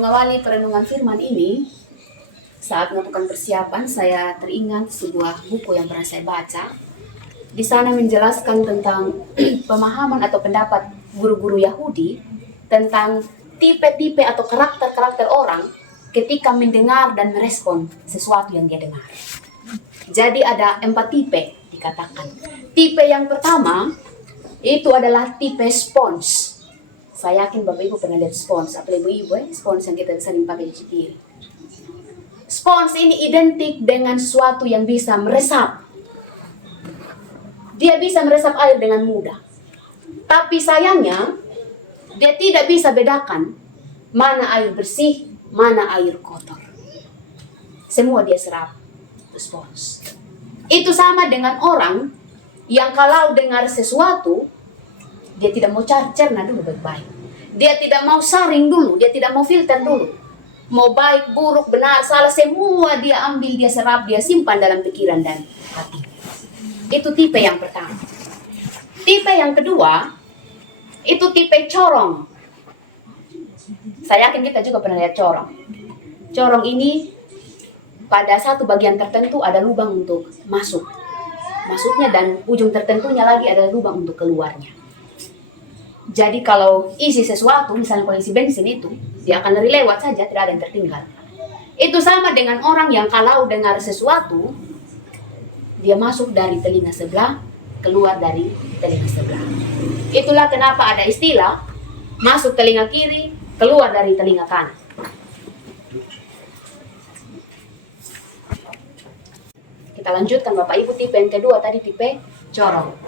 mengawali perenungan firman ini, saat melakukan persiapan, saya teringat sebuah buku yang pernah saya baca. Di sana menjelaskan tentang pemahaman atau pendapat guru-guru Yahudi tentang tipe-tipe atau karakter-karakter orang ketika mendengar dan merespon sesuatu yang dia dengar. Jadi ada 4 tipe dikatakan. Tipe yang pertama itu adalah tipe spons. Saya yakin Bapak Ibu pernah lihat spons, apalagi Ibu-Ibu spons yang kita sering pakai di piring. Spons ini identik dengan sesuatu yang bisa meresap. Dia bisa meresap air dengan mudah. Tapi sayangnya, dia tidak bisa bedakan mana air bersih, mana air kotor. Semua dia serap. Spons. Itu sama dengan orang yang kalau dengar sesuatu, dia tidak mau cerna dulu baik-baik. Dia tidak mau saring dulu, dia tidak mau filter dulu. Mau baik, buruk, benar, salah, semua dia ambil, dia serap, dia simpan dalam pikiran dan hati. Itu tipe yang pertama. Tipe yang kedua, itu tipe corong. Saya yakin kita juga pernah lihat corong. Corong ini pada satu bagian tertentu ada lubang untuk masuknya, dan ujung tertentunya lagi ada lubang untuk keluarnya. Jadi kalau isi sesuatu, misalnya kalau isi bensin itu, dia akan lari lewat saja, tidak ada yang tertinggal. Itu sama dengan orang yang kalau dengar sesuatu, dia masuk dari telinga sebelah, keluar dari telinga sebelah. Itulah kenapa ada istilah, masuk telinga kiri, keluar dari telinga kanan. Kita lanjutkan Bapak Ibu, tipe yang kedua tadi tipe corong.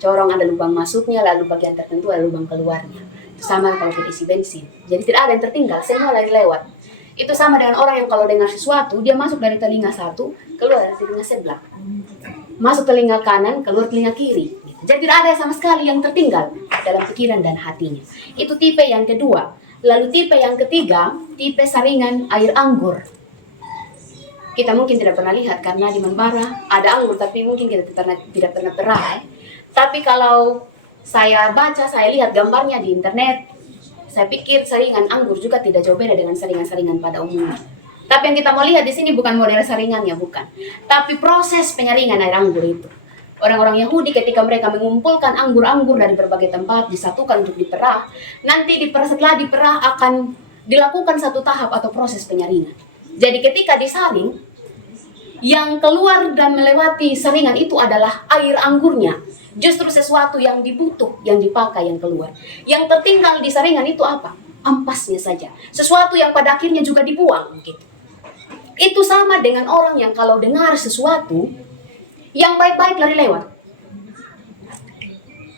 Corong ada lubang masuknya, lalu bagian tertentu ada lubang keluarnya. Itu sama kalau kita isi bensin. Jadi tidak ada yang tertinggal, semua lari lewat. Itu sama dengan orang yang kalau dengar sesuatu, dia masuk dari telinga satu, keluar dari telinga sebelah. Masuk telinga kanan, keluar telinga kiri. Jadi tidak ada sama sekali yang tertinggal dalam pikiran dan hatinya. Itu tipe yang kedua. Lalu tipe yang ketiga, tipe saringan air anggur. Kita mungkin tidak pernah lihat karena di Membara ada anggur, tapi mungkin kita tidak pernah perah. Tapi kalau saya baca, saya lihat gambarnya di internet, saya pikir saringan anggur juga tidak jauh beda dengan saringan-saringan pada umumnya. Tapi yang kita mau lihat di sini bukan model saringannya, bukan. Tapi proses penyaringan air anggur itu. Orang-orang Yahudi ketika mereka mengumpulkan anggur-anggur dari berbagai tempat, disatukan untuk diperah, nanti setelah diperah akan dilakukan satu tahap atau proses penyaringan. Jadi ketika disaring, yang keluar dan melewati saringan itu adalah air anggurnya. Justru sesuatu yang dibutuh, yang dipakai, yang keluar. Yang tertinggal di saringan itu apa? Ampasnya saja. Sesuatu yang pada akhirnya juga dibuang. Gitu. Itu sama dengan orang yang kalau dengar sesuatu, yang baik-baik lari lewat.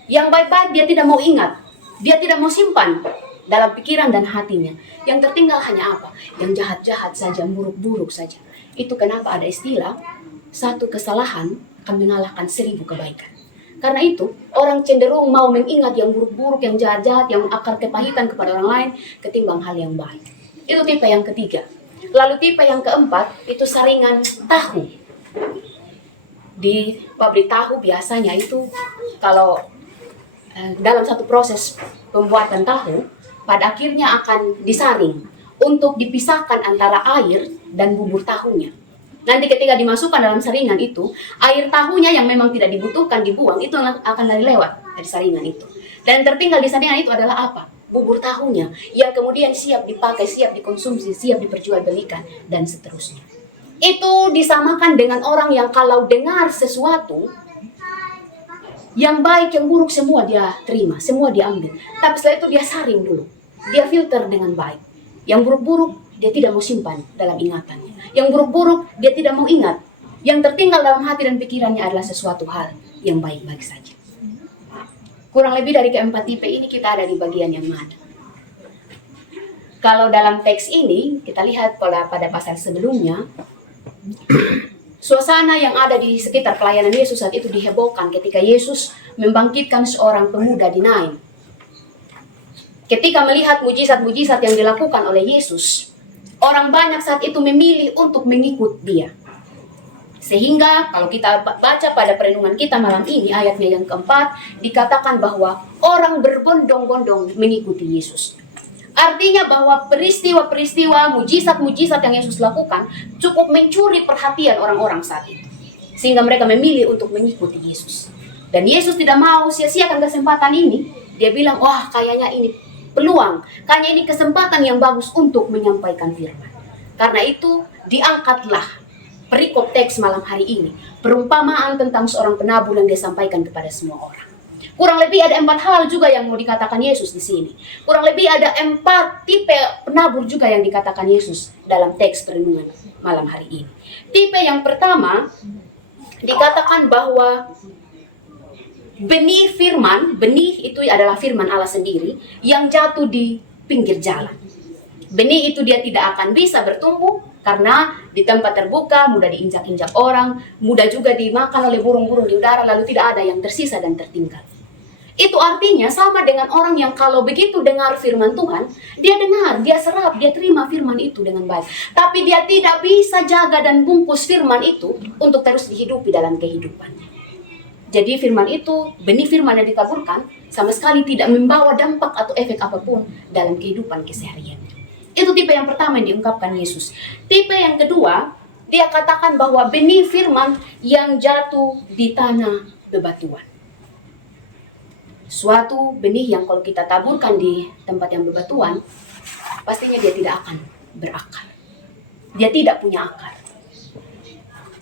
Yang baik-baik dia tidak mau ingat. Dia tidak mau simpan dalam pikiran dan hatinya. Yang tertinggal hanya apa? Yang jahat-jahat saja, buruk-buruk saja. Itu kenapa ada istilah, satu kesalahan akan mengalahkan 1000 kebaikan. Karena itu, orang cenderung mau mengingat yang buruk-buruk, yang jahat-jahat, yang akar kepahitan kepada orang lain, ketimbang hal yang baik. Itu tipe yang ketiga. Lalu tipe yang keempat, itu saringan tahu. Di pabrik tahu biasanya itu, kalau dalam satu proses pembuatan tahu, pada akhirnya akan disaring untuk dipisahkan antara air dan bubur tahunya. Nanti ketika dimasukkan dalam saringan itu, air tahunya yang memang tidak dibutuhkan dibuang, itu akan lari lewat dari saringan itu. Dan tertinggal di saringan itu adalah apa? Bubur tahunya, yang kemudian siap dipakai, siap dikonsumsi, siap diperjualbelikan, dan seterusnya. Itu disamakan dengan orang yang kalau dengar sesuatu, yang baik, yang buruk, semua dia terima, semua dia ambil. Tapi setelah itu dia saring dulu, dia filter dengan baik. Yang buruk-buruk, dia tidak mau simpan dalam ingatannya. Yang buruk-buruk, dia tidak mau ingat. Yang tertinggal dalam hati dan pikirannya adalah sesuatu hal yang baik-baik saja. Kurang lebih dari keempat tipe ini kita ada di bagian yang mana? Kalau dalam teks ini, kita lihat pada pasal sebelumnya, suasana yang ada di sekitar pelayanan Yesus saat itu dihebohkan ketika Yesus membangkitkan seorang pemuda di Nain. Ketika melihat mujizat-mujizat yang dilakukan oleh Yesus, orang banyak saat itu memilih untuk mengikut dia. Sehingga kalau kita baca pada perenungan kita malam ini, ayatnya yang keempat, dikatakan bahwa orang berbondong-bondong mengikuti Yesus. Artinya bahwa peristiwa-peristiwa, mujizat-mujizat yang Yesus lakukan cukup mencuri perhatian orang-orang saat itu. Sehingga mereka memilih untuk mengikuti Yesus. Dan Yesus tidak mau sia-siakan kesempatan ini. Dia bilang, wah kayaknya ini peluang, kayaknya ini kesempatan yang bagus untuk menyampaikan firman. Karena itu diangkatlah perikop teks malam hari ini. Perumpamaan tentang seorang penabur yang dia sampaikan kepada semua orang. Kurang lebih ada 4 hal juga yang mau dikatakan Yesus di sini. Kurang lebih ada 4 tipe penabur juga yang dikatakan Yesus dalam teks perenungan malam hari ini. Tipe yang pertama dikatakan bahwa benih firman, benih itu adalah firman Allah sendiri yang jatuh di pinggir jalan. Benih itu dia tidak akan bisa bertumbuh karena di tempat terbuka, mudah diinjak-injak orang, mudah juga dimakan oleh burung-burung di udara, lalu tidak ada yang tersisa dan tertinggal. Itu artinya sama dengan orang yang kalau begitu dengar firman Tuhan, dia dengar, dia serap, dia terima firman itu dengan baik. Tapi dia tidak bisa jaga dan bungkus firman itu untuk terus dihidupi dalam kehidupannya. Jadi firman itu, benih firman yang ditaburkan, sama sekali tidak membawa dampak atau efek apapun dalam kehidupan kesehariannya. Itu tipe yang pertama yang diungkapkan Yesus. Tipe yang kedua, dia katakan bahwa benih firman yang jatuh di tanah bebatuan. Suatu benih yang kalau kita taburkan di tempat yang bebatuan, pastinya dia tidak akan berakar. Dia tidak punya akar.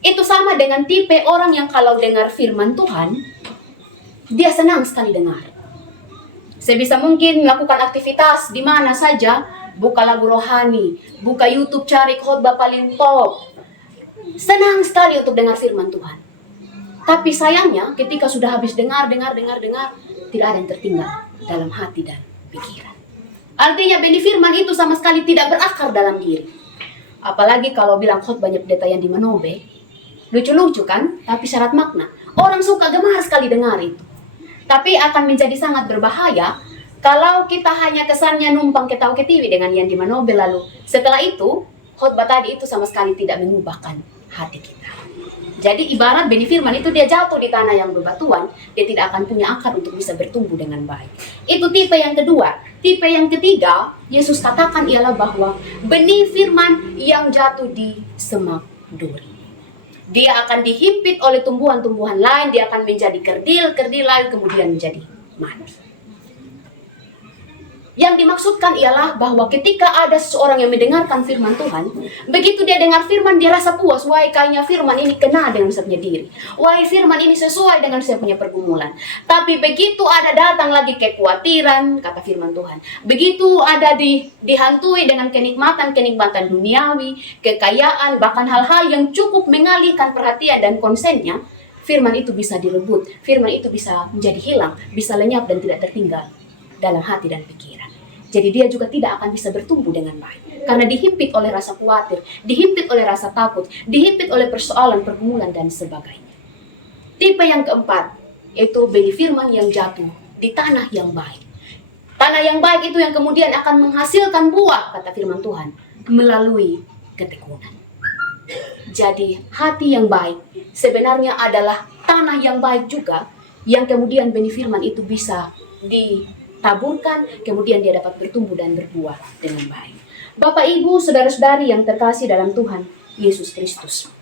Itu sama dengan tipe orang yang kalau dengar firman Tuhan, dia senang sekali dengar. Sebisa mungkin melakukan aktivitas di mana saja, buka lagu rohani, buka YouTube cari khotbah paling top. Senang sekali untuk dengar firman Tuhan. Tapi sayangnya ketika sudah habis dengar, tidak ada yang tertinggal dalam hati dan pikiran. Artinya benih firman itu sama sekali tidak berakar dalam diri. Apalagi kalau bilang khotbahnya pendeta yang di Manobe, lucu-lucu kan, tapi syarat makna. Orang suka gemar sekali dengar itu. Tapi akan menjadi sangat berbahaya kalau kita hanya kesannya numpang ketawa-ketiwi dengan yang di Manobe, lalu setelah itu khotbah tadi itu sama sekali tidak mengubahkan hati kita. Jadi ibarat benih firman itu dia jatuh di tanah yang bebatuan, dia tidak akan punya akar untuk bisa bertumbuh dengan baik. Itu tipe yang kedua. Tipe yang ketiga, Yesus katakan ialah bahwa benih firman yang jatuh di semak duri. Dia akan dihimpit oleh tumbuhan-tumbuhan lain, dia akan menjadi kerdil lain, kemudian menjadi mati. Yang dimaksudkan ialah bahwa ketika ada seseorang yang mendengarkan firman Tuhan, begitu dia dengar firman, dia rasa puas. Wah, kayaknya firman ini kena dengan saya punya diri. Wah, firman ini sesuai dengan saya punya pergumulan. Tapi begitu ada datang lagi kekhawatiran, kata firman Tuhan. Begitu ada dihantui dengan kenikmatan duniawi, kekayaan, bahkan hal-hal yang cukup mengalihkan perhatian dan konsennya, firman itu bisa direbut. Firman itu bisa menjadi hilang, bisa lenyap dan tidak tertinggal dalam hati dan pikiran. Jadi dia juga tidak akan bisa bertumbuh dengan baik. Karena dihimpit oleh rasa khawatir, dihimpit oleh rasa takut, dihimpit oleh persoalan, pergumulan, dan sebagainya. Tipe yang keempat, yaitu benih firman yang jatuh di tanah yang baik. Tanah yang baik itu yang kemudian akan menghasilkan buah, kata firman Tuhan, melalui ketekunan. Jadi hati yang baik sebenarnya adalah tanah yang baik juga, yang kemudian benih firman itu bisa ditaburkan, kemudian dia dapat bertumbuh dan berbuah dengan baik. Bapak, Ibu, saudara-saudari yang terkasih dalam Tuhan Yesus Kristus.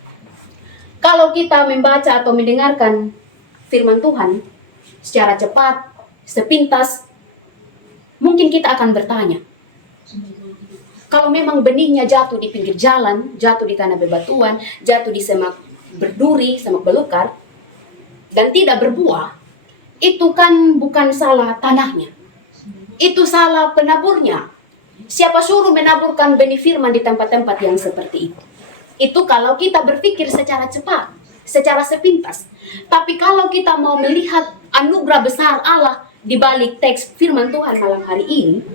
Kalau kita membaca atau mendengarkan firman Tuhan secara cepat, sepintas, mungkin kita akan bertanya, kalau memang benihnya jatuh di pinggir jalan, jatuh di tanah bebatuan, jatuh di semak berduri, semak belukar, dan tidak berbuah, itu kan bukan salah tanahnya. Itu salah penaburnya. Siapa suruh menaburkan benih firman di tempat-tempat yang seperti itu? Itu kalau kita berpikir secara cepat, secara sepintas. Tapi kalau kita mau melihat anugerah besar Allah di balik teks firman Tuhan malam hari ini,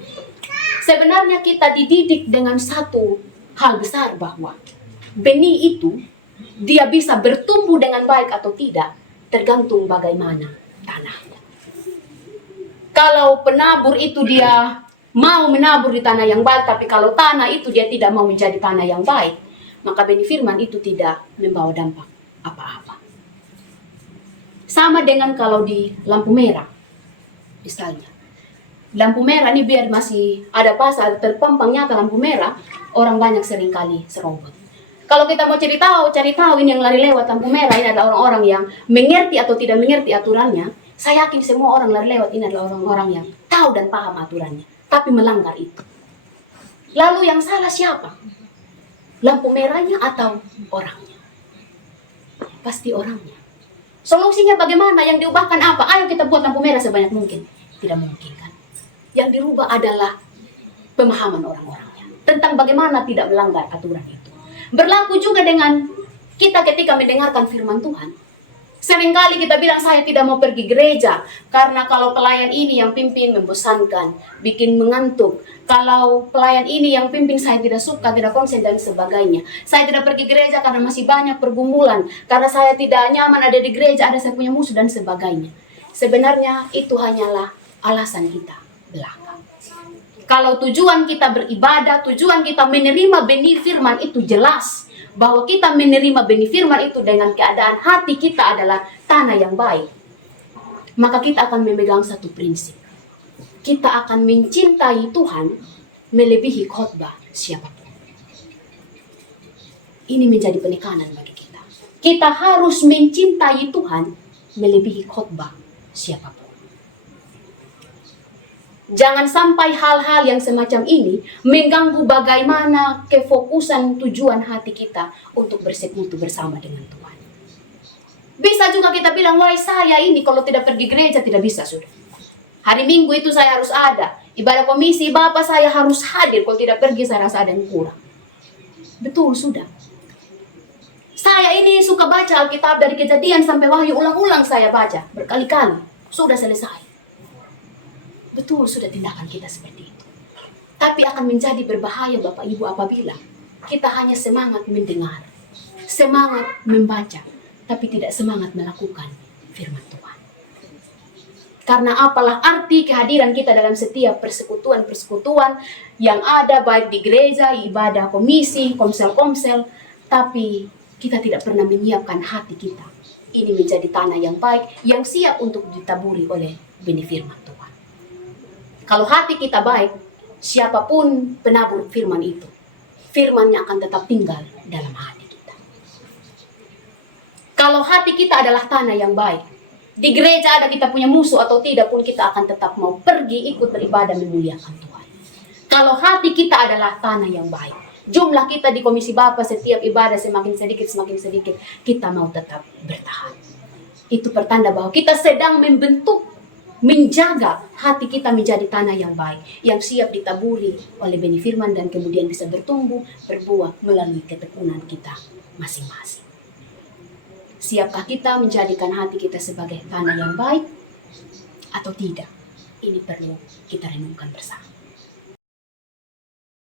sebenarnya kita dididik dengan satu hal besar, bahwa benih itu dia bisa bertumbuh dengan baik atau tidak tergantung bagaimana tanahnya. Kalau penabur itu dia mau menabur di tanah yang baik, tapi kalau tanah itu dia tidak mau menjadi tanah yang baik, maka benih firman itu tidak membawa dampak apa-apa. Sama dengan kalau di lampu merah, misalnya. lampu merah ini biar masih ada pasal terpampang nyata lampu merah, orang banyak seringkali serobot. Kalau kita mau cari tahu ini yang lari lewat lampu merah ini adalah orang-orang yang mengerti atau tidak mengerti aturannya. Saya yakin semua orang lari lewat ini adalah orang-orang yang tahu dan paham aturannya, tapi melanggar itu. Lalu yang salah siapa? Lampu merahnya atau orangnya? Pasti orangnya. Solusinya bagaimana? Yang diubahkan apa? Ayo kita buat lampu merah sebanyak mungkin. Tidak mungkin kan? Yang dirubah adalah pemahaman orang-orangnya tentang bagaimana tidak melanggar aturan itu. Berlaku juga dengan kita ketika mendengarkan firman Tuhan. Seringkali kita bilang saya tidak mau pergi gereja karena kalau pelayan ini yang pimpin membosankan, bikin mengantuk. Kalau pelayan ini yang pimpin saya tidak suka, tidak konsen dan sebagainya. Saya tidak pergi gereja karena masih banyak pergumulan, karena saya tidak nyaman ada di gereja, ada saya punya musuh dan sebagainya. Sebenarnya itu hanyalah alasan kita belaka. Kalau tujuan kita beribadah, tujuan kita menerima benih firman itu jelas. Bahwa kita menerima benih firman itu dengan keadaan hati kita adalah tanah yang baik. Maka kita akan memegang satu prinsip. Kita akan mencintai Tuhan melebihi khotbah siapapun. Ini menjadi penekanan bagi kita. Kita harus mencintai Tuhan melebihi khotbah siapapun. Jangan sampai hal-hal yang semacam ini mengganggu bagaimana kefokusan tujuan hati kita untuk bersekutu bersama dengan Tuhan. Bisa juga kita bilang, wah saya ini kalau tidak pergi gereja tidak bisa sudah. Hari Minggu itu saya harus ada. Ibadah komisi Bapak saya harus hadir. Kalau tidak pergi saya rasa ada yang kurang. Betul sudah. Saya ini suka baca Alkitab dari Kejadian sampai Wahyu, ulang-ulang saya baca berkali-kali. Sudah selesai. Betul sudah tindakan kita seperti itu. Tapi akan menjadi berbahaya Bapak Ibu apabila kita hanya semangat mendengar, semangat membaca, tapi tidak semangat melakukan firman Tuhan. Karena apalah arti kehadiran kita dalam setiap persekutuan-persekutuan yang ada baik di gereja, ibadah komisi, komsel-komsel, tapi kita tidak pernah menyiapkan hati kita. Ini menjadi tanah yang baik, yang siap untuk ditaburi oleh benih firman Tuhan. Kalau hati kita baik, siapapun penabur firman itu, firmannya akan tetap tinggal dalam hati kita. Kalau hati kita adalah tanah yang baik, di gereja ada kita punya musuh atau tidak pun kita akan tetap mau pergi ikut beribadah memuliakan Tuhan. Kalau hati kita adalah tanah yang baik, jumlah kita di komisi Bapa setiap ibadah semakin sedikit, kita mau tetap bertahan. Itu pertanda bahwa kita sedang menjaga hati kita menjadi tanah yang baik, yang siap ditaburi oleh benih firman dan kemudian bisa bertumbuh, berbuah melalui ketekunan kita masing-masing. Siapkah kita menjadikan hati kita sebagai tanah yang baik atau tidak? Ini perlu kita renungkan bersama.